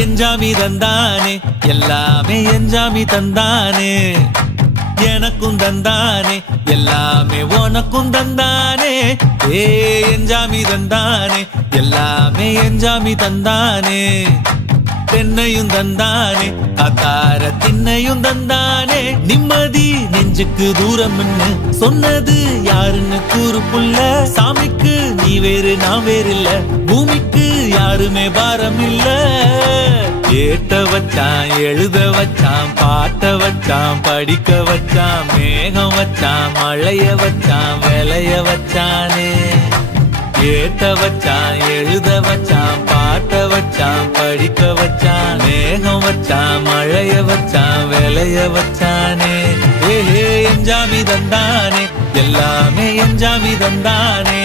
எஞ்சாமி தந்தானே எல்லாமே எஞ்சாமி தந்தானே எனக்கும் தந்தானே எல்லாமே உனக்கும் தந்தானே ஏ எஞ்சாமி தந்தானே எல்லாமே எஞ்சாமி தந்தானே தென்னையும் தந்தானே அத்தார திண்ணையும் தந்தானே நிம்மதி நெஞ்சுக்கு தூரம் சொன்னது யாருன்னு கூறு புள்ள சாமிக்கு நீ வேறு நான் வேறு இல்ல பூமிக்கு யாருமே பாரம் இல்ல ஏத்த வச்சான் எழுத வச்சான் பாட்ட வச்சான் படிக்க வச்சான் மேகம் வச்சான் மழைய வச்சான் விளைய வச்சானே ஏத்த வச்சான் எழுத வச்சான் பாட்ட வச்சான் படிக்க வச்சான் மேகம் வச்சான் மழைய வச்சான் விளைய வச்சானே ஏ எஞ்சாமி தந்தானே எல்லாமே எஞ்சாமி தந்தானே